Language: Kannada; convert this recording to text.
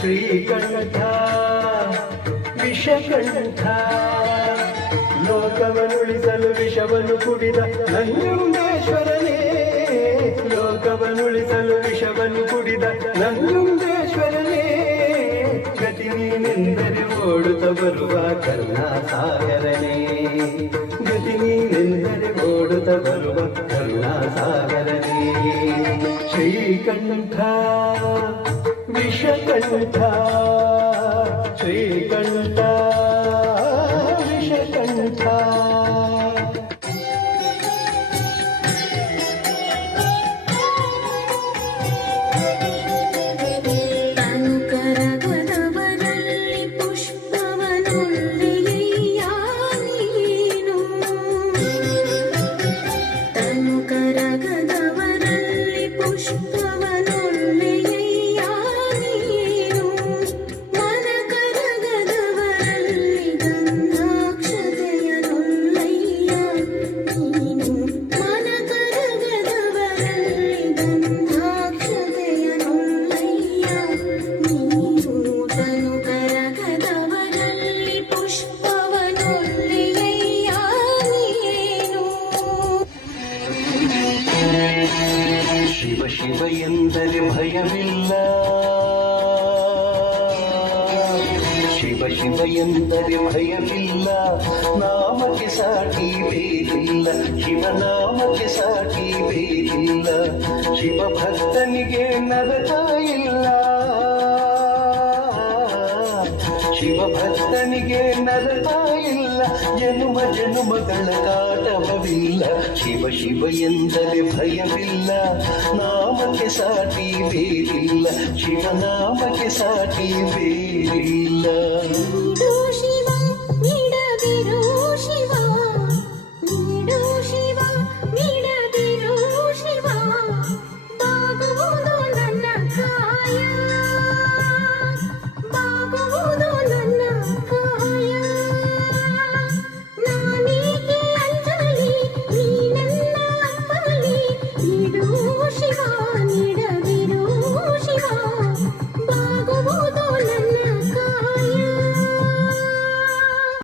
ಶ್ರೀಕಂಠ ವಿಷಕಂಠ ಲೋಕವನುಳಿಸಲು ವಿಷವನ್ನು ಕುಡಿದ ನಂಜುಂಡೇಶ್ವರನೇ, ಲೋಕವನುಳಿಸಲು ವಿಷವನ್ನು ಕುಡಿದ ನಂಜುಂಡೇಶ್ವರನೇ, ಗತಿ ನೀನೆಂದರೆ ಓಡುತ್ತ ಬರುವ ಕರುಣಾಸಾಗರನೇ, ಗತಿ ನೀನೆಂದರೆ ಓಡುತ್ತ ಬರುವ ಕರುಣಾಸಾಗರನೇ. ಶ್ರೀಕಂಠ ವಿಷಕಂಠ ಶ್ರೀಕಂಠ ವಿಷಕಂಠ. ಶಿವ ಶಿವ ಎಂದರೆ ಭಯವಿಲ್ಲ, ಶಿವ ಶಿವ ಎಂದರೆ ಭಯವಿಲ್ಲ, ನಾಮಕ್ಕೆ ಸಾಟಿ ಬೇರಿಲ್ಲ, ಶಿವನಾಮಕ್ಕೆ ಸಾಟಿ ಬೇರಿಲ್ಲ, ಶಿವ ಭಕ್ತನಿಗೆ ನರಕ ಇಲ್ಲ, ಶಿವ ಭಕ್ತನಿಗೆ ನರಕ ಇಲ್ಲ, ಜನುಮ ಜನುಮಗಳ ಕಾಟವವಿಲ್ಲ. ಶಿವ ಶಿವ ಎಂದರೆ ಭಯವಿಲ್ಲ, ನಾಮಕ್ಕೆ ಸಾಟಿ ಬೇರಿಲ್ಲ, ಶಿವನಾಮಕ್ಕೆ ಸಾಟಿ ಬೇರಿಲ್ಲ.